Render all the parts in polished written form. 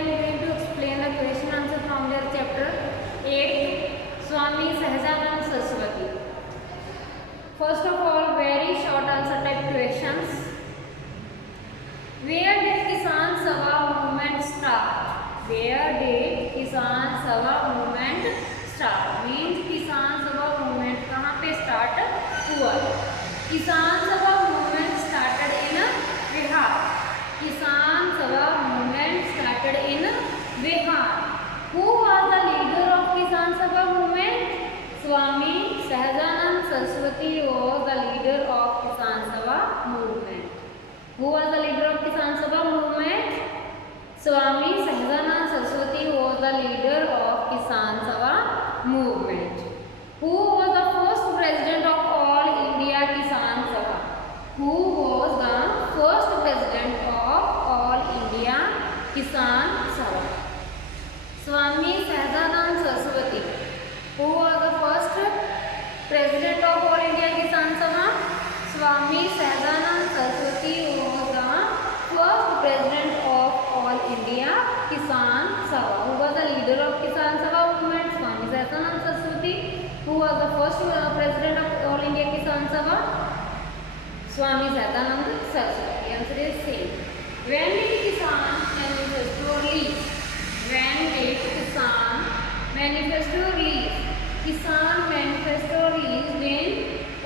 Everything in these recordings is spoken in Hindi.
am going to explain the question answer from their chapter 8, Swami Sahajanand Saraswati. First of all, very short answer type questions. Where did Kisan Sabha movement start? Where did Kisan Sabha movement start? Means Kisan Sabha movement कहाँ पे start हुआ? Kisan Sabha movement started in Bihar. Kisan Sabha movement started in Bihar. Who was the leader of Kisan Sabha movement? Swami Sahajanand Saraswati was the leader of Kisan Sabha movement. Who was the leader of Kisan Sabha movement? Swami Sahajanand Saraswati was the leader of Kisan Sabha movement. Who was the first president of All India Kisan Sabha? Who was the first president of All India Kisan Sabha? Swami Sahajanand Saraswati. Who was the first president of All India Kisan Sabha? Swami Sahajanand Saraswati was the first president of All India Kisan Sabha. Who was the leader of Kisan Sabha movement? Swami Sahajanand Saraswati. Who was the first president of All India Kisan Sabha? Swami Sahajanand Saraswati. Answer is same. When did Kisan Manifesto release? When did Kisan Manifesto release? Kisan Manifesto released in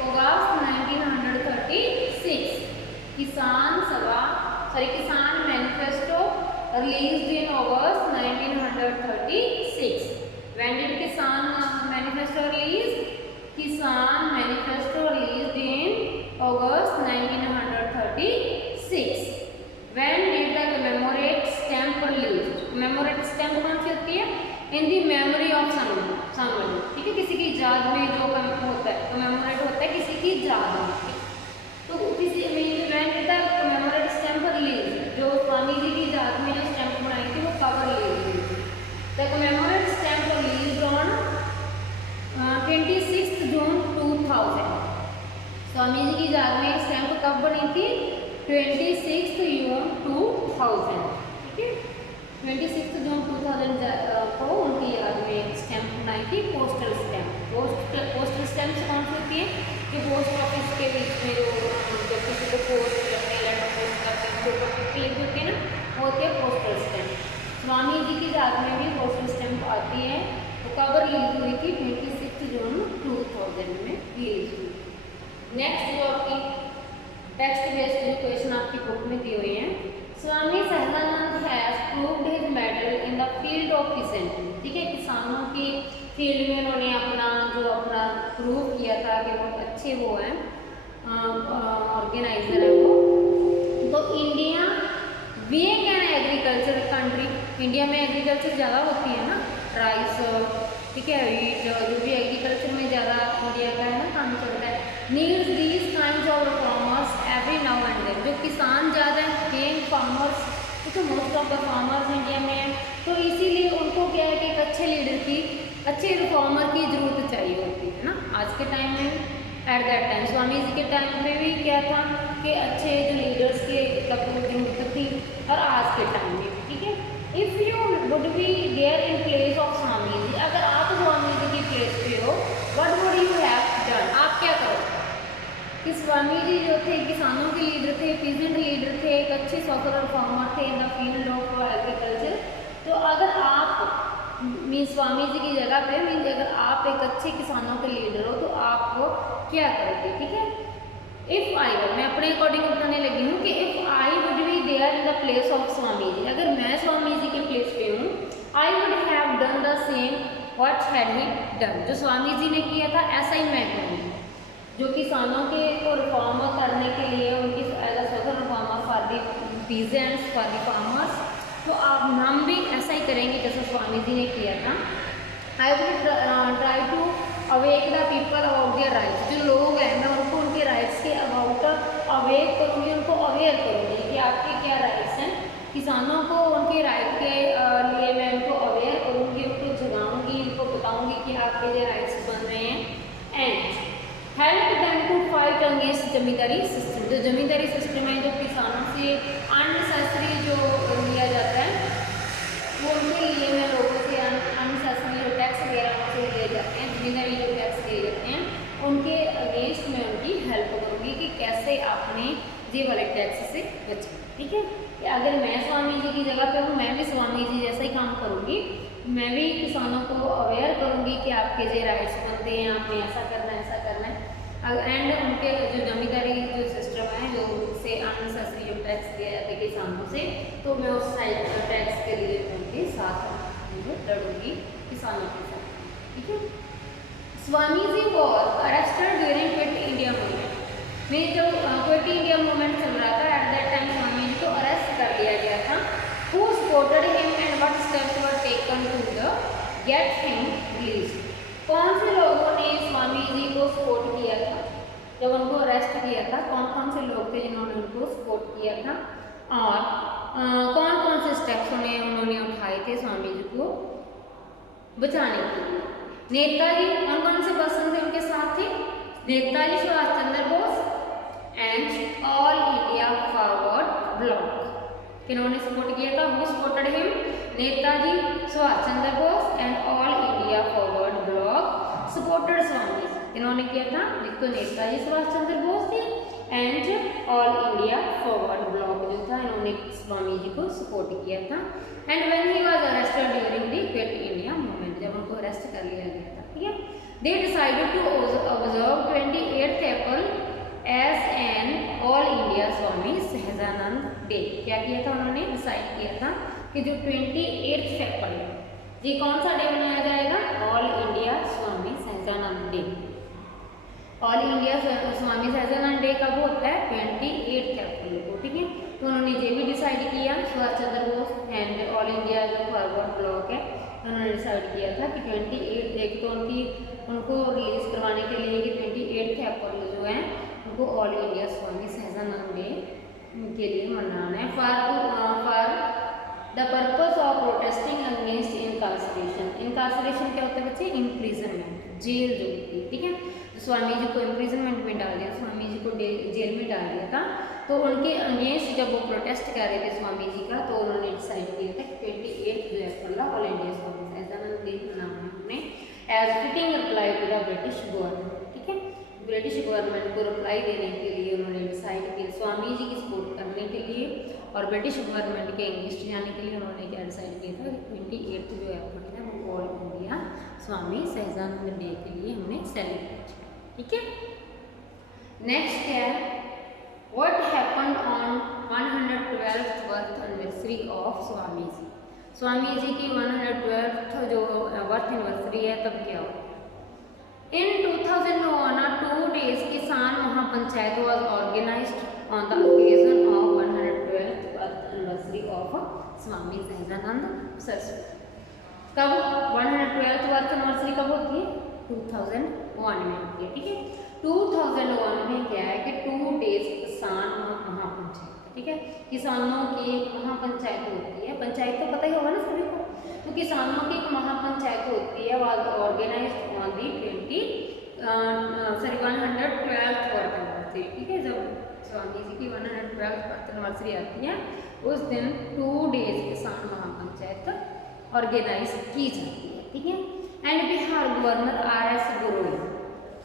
August 1936. Kisan Manifesto released in August 1936. When did Kisan Manifesto release? Kisan Manifesto released in August 1936. When did the commemorate stamp released? Commemorate stamp कौन सी होती है? In the memory of somebody. ठीक है, किसी की याद में जो होता है commemorate होता है किसी की याद में. तो किसी when did the commemorate stamp released? जो स्वामी जी की याद में जो स्टैम्प बनाई थी वो कब रिलीज हुई? The commemorate stamp released on 26 June 2000. स्वामी जी की याद में स्टैम्प कब बनी थी? 26 June 2000. ठीक है, 26 June 2000 को उनकी याद में एक स्टैम्प बनाई थी, पोस्टल स्टैम्प. पोस्टल स्टैम्प कौन सी होती है कि पोस्ट ऑफिस के बीच में जो किसी को पोस्ट करते हैं, लेटर पोस्ट करते हैं, फोटो क्लिक होती है ना, वो होती है पोस्टल स्टैम्प. स्वामी जी की याद में भी पोस्टल स्टैम्प आती है. तो कब रिलीज हुई थी? 26 जून 2000 में रिलीज हुई. नेक्स्ट जो आपकी टेक्स्ट बेस्ड जो क्वेश्चन आपकी बुक में दिए हुए हैं, Swami Sahajanand has proved his medal in the field of peasantry. ठीक है, किसानों की फील्ड में उन्होंने अपना प्रूव किया था कि बहुत अच्छे वो हैं, ऑर्गेनाइजर है वो. तो India being an agriculture country, India में एग्रीकल्चर ज़्यादा होती है ना, राइस, ठीक है, वीट, जो भी एग्रीकल्चर में ज़्यादा इंडिया का है ना काम चलता है. Needs these kinds of farmers every now and then. जो किसान ज़्यादा हैं, बेइंग फार्मर्स, तो most of the farmers India में हैं, तो इसीलिए उनको क्या है कि एक अच्छे लीडर की, अच्छे रिफॉर्मर की ज़रूरत चाहिए होती है ना. आज के टाइम में, eight that time, Swami ji के टाइम में भी क्या था कि अच्छे जो लीडर्स के जरूरत थी, और आज के टाइम में. ठीक है, if you would be there in place of Swami ji, अगर आप स्वामी जी की प्लेस पे हो, what would you have done? आप क्या करो? कि स्वामी जी जो थे किसानों के लीडर थे, पीजेंट लीडर थे, एक अच्छे सोशल रिफॉर्मर थे इन द फील्ड ऑफ एग्रीकल्चर. तो अगर आप मीन स्वामी जी की जगह पे, मीन अगर आप एक अच्छे किसानों के लीडर हो तो आप क्या करोगे? ठीक है, इफ़ आई, मैं अपने अकॉर्डिंग बताने लगी हूँ कि if I would be there in the place of Swami ji, अगर मैं स्वामी जी के प्लेस पे हूँ, I would have done the same what had he done. जो स्वामी जी ने किया था ऐसा ही मैं करूँगी. जो किसानों के को रिफॉर्म करने के लिए उनकी as a social reformer for the peasants, for the farmers, तो आप हम भी ऐसा ही करेंगे जैसा स्वामी जी ने किया था. I would try to awake the people about their rights. जो लोग हैं मैं उनको उनके राइट्स के अबाउट अवेक करूँगी, उनको अवेयर करूँगी कि आपके क्या राइट्स हैं. किसानों को उनके राइट के लिए मैं उनको अवेयर करूँगी, उनको जगाऊँगी, उनको बताऊँगी कि आपके जो राइट्स बन रहे हैं. And help them to fight against zamindari system. जो जमींदारी सिस्टम है, जो किसानों से अननेसेसरी जो लिया जाता है, बच्चे, ठीक है। कि अगर मैं स्वामी जी की जगह पे हूँ, मैं भी स्वामी जी जैसा ही काम करूँगी, मैं भी किसानों को अवेयर करूँगी कि आपके जो राइट्स बनते हैं, आपने ऐसा करना है, ऐसा करना है। एंड उनके जो जमींदारी जो सिस्टम है, जो से अननेसेसरी जो टैक्स दिया जाता है किसानों से, तो मैं उस साइड टैक्स के लिए उनके साथ लड़ूंगी, किसानों के साथ, ठीक है। Swami ji was arrested during quit India movement में, जब क्विट इंडिया मूवमेंट चल रहा था, at that time Swami ji को अरेस्ट कर लिया गया था। Who supported him and what steps were taken to the get him release. कौन से लोगों ने स्वामी जी को सपोर्ट किया था जब उनको अरेस्ट किया था? कौन कौन से लोग थे जिन्होंने उनको सपोर्ट किया था, और कौन कौन से स्टेप्स उन्होंने उठाए थे स्वामी जी को बचाने के लिए? नेताजी, कौन कौन से पर्सन थे उनके साथ थे? Netaji Subhash Chandra Bose and all India forward bloc. किन्होंने सपोर्ट किया था? Who supported him? Netaji Subhash Chandra Bose and all India forward bloc supported Swami. इन्होंने किया था, एक तो नेताजी सुभाष चंद्र बोस थे and all India forward block जो था, इन्होंने स्वामी जी को सपोर्ट किया था। And when he was arrested during the quit India movement, जब उनको अरेस्ट कर लिया गया था, ठीक है, they decided to observe 28 April as an all India Swami Sahajanand day. क्या किया था उन्होंने? डिसाइड किया था कि जो 28 अप्रैल, ये कौन सा डे मनाया जाएगा? All India Swami Sahajanand day. All India Swami Sahajanand day कब होता है? 28 अप्रैल को, ठीक है। तो उन्होंने ये भी डिसाइड किया, Subhash Chandra Bose and all India जो फॉरवर्ड ब्लॉक है, उन्होंने डिसाइड किया था कि 28 एक तो उनको रिलीज करवाने के लिए कि 28 अप्रैल जो है उनको all India Swami Sahajanand day के लिए मनाना है, for the purpose of protesting against इनकार्सरेशन। इनकार्सरेशन क्या होता है बच्चे? इम्प्रिजनमेंट, जेल जो होती है, ठीक है। तो स्वामी जी को इम्प्रिजनमेंट में डाल दिया, स्वामी जी को जेल में डाल दिया था। तो उनके अगेंस्ट जब वो प्रोटेस्ट कर रहे थे स्वामी जी का, तो उन्होंने डिसाइड किया था कि 28 April all India Swami Sahajanand day मनाना हमने as fitting reply to the British government, ठीक है। ब्रिटिश गवर्नमेंट को रिप्लाई देने के लिए उन्होंने डिसाइड किया, स्वामी जी की सपोर्ट करने के लिए और ब्रिटिश गवर्नमेंट के अगेंस्ट जाने के लिए उन्होंने क्या डिसाइड किया था? 28 जो अप्रैल है वो all India Swami Sahajanand day के लिए हमने सेलिब्रेट किया, ठीक है। नेक्स्ट क्या है? What happened on 112th birth anniversary of Swami ji. Swami ji की 112th जो बर्थ एनिवर्सरी है तब क्या हो? In 2001, 2 days किसान महापंचायत was organized on the occasion of 112th birth anniversary of Swami Sahajanand Saraswati. कब 112th birth anniversary कब होती है? 2001 में होती है, ठीक है। 2001 में क्या है कि 2 days किसान महापंचायत, ठीक है, किसानों की महापंचायत होती है। पंचायत तो पता ही होगा ना सभी को। तो किसानों की एक महापंचायत होती है, was organised on the 112th birth anniversary, ठीक है। जब स्वामी जी की 112th बर्थ एनिवर्सरी आती है उस दिन 2 days किसान महापंचायत ऑर्गेनाइज की जाती है, ठीक है। एंड बिहार गवर्नर RS गिरोई,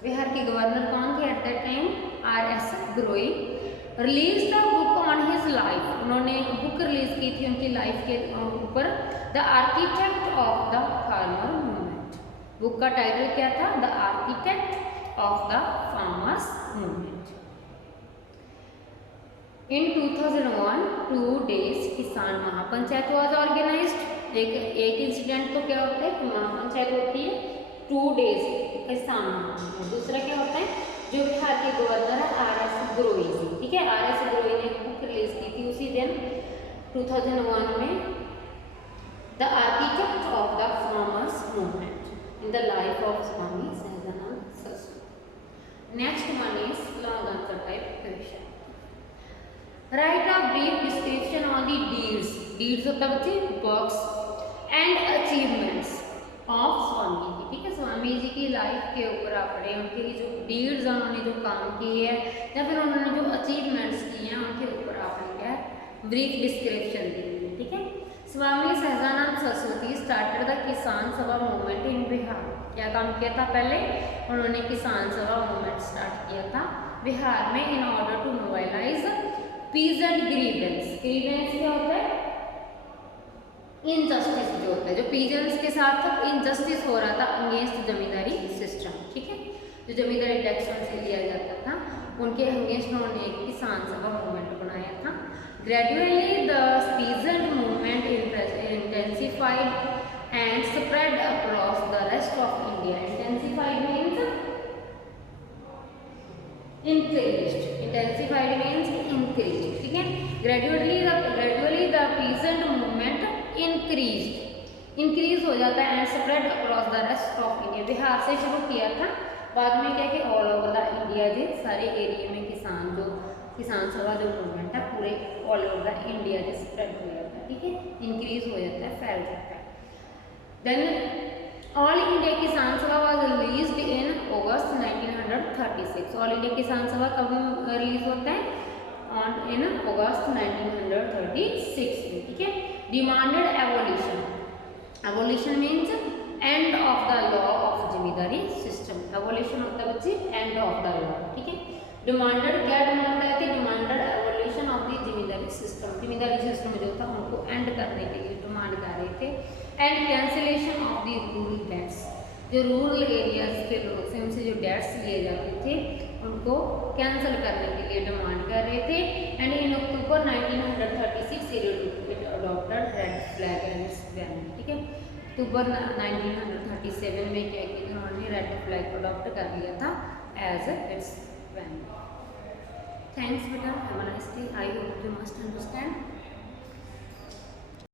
बिहार के गवर्नर कौन थे एट दैट टाइम? RS गिरोई release the book on his life, उन्होंने एक बुक रिलीज की थी उनकी लाइफ के ऊपर, the architect of the farmer movement. Book का टाइटल क्या था? The architect of the farmers movement. In 2001 2 days किसान महापंचायत वाज ऑर्गेनाइज्ड। एक इंसिडेंट तो क्या होता है कि महापंचायत होती है, 2 days किसान महापंचायत। दूसरा क्या होता है? जो बिहार के गवर्नर है RS गिरोई जी, ठीक है, RS गिरोई ने बुक रिलीज की थी उसी दिन 2001 में, the architect of the farmers movement in the life of Swami Sahajanand Saraswati. Next one is long answer type question. Right a brief description on the deeds, deeds होता है बच्चे works and achievements of Swami जी, ठीक है। स्वामी जी की लाइफ के ऊपर आपने उनके जो डीड्स उन्होंने जो काम किए हैं या फिर उन्होंने जो अचीवमेंट्स किए हैं उनके ऊपर आपने क्या ब्रीफ डिस्क्रिप्शन दी है, ठीक है। स्वामी सहजानंद सरस्वती स्टार्टेड द किसान सभा मूवमेंट इन बिहार। क्या काम किया था? पहले उन्होंने किसान सभा मूवमेंट स्टार्ट किया था बिहार में in order to mobilise peasant grievances, grievances क्या होता है? इनजस्टिस जो होता है, जो पीजेंट्स के साथ इनजस्टिस हो रहा था अगेंस्ट जमींदारी सिस्टम, ठीक है, जो जमींदारी इलेक्शन से लिया जाता था उनके अगेंस्ट उन्होंने एक किसान सभा मूवमेंट बनाया था। Gradually the peasant movement intensified and spread across the rest of India. Intensified means increased, intensified means increased, ठीक है। gradually the peasant movement increase हो जाता है and spread across the rest of India। Bihar से शुरू किया था, बाद में क्या कि ऑल ओवर द इंडिया के सारे एरिया में किसान सभा जो मूवमेंट है पूरे ऑल ओवर द इंडिया के स्प्रेड हो जाता है, ठीक है, इंक्रीज हो जाता है, फैल जाता है। देन ऑल इंडिया किसान सभा was released in August 1936। All India किसान सभा कब रिलीज होता है? इन अगस्त 1936 में, ठीक है। Demanded evolution, evolution means end of the law of zamindari system. Evolution होता है बच्चे एंड ऑफ द लॉ, ठीक है। डिमांडेड क्या डिमांड रहे थे? Demanded evolution of the zamindari system, zamindari system जो था उनको एंड करने के लिए डिमांड कर रहे थे। And cancellation of the rural debts, जो रूरल एरियाज के लोग से उनसे जो डेट्स लिए जाते थे उनको कैंसिल करने के लिए डिमांड कर रहे थे। And in October 1936 it adopted red flag and it's banner, ठीक है। अक्टूबर 1937 में क्या किया उन्होंने रेड फ्लैग अडॉप्ट कर लिया था एज इट्स बैनर। थैंक्स बेटा, have a nice day. I hope you must understand.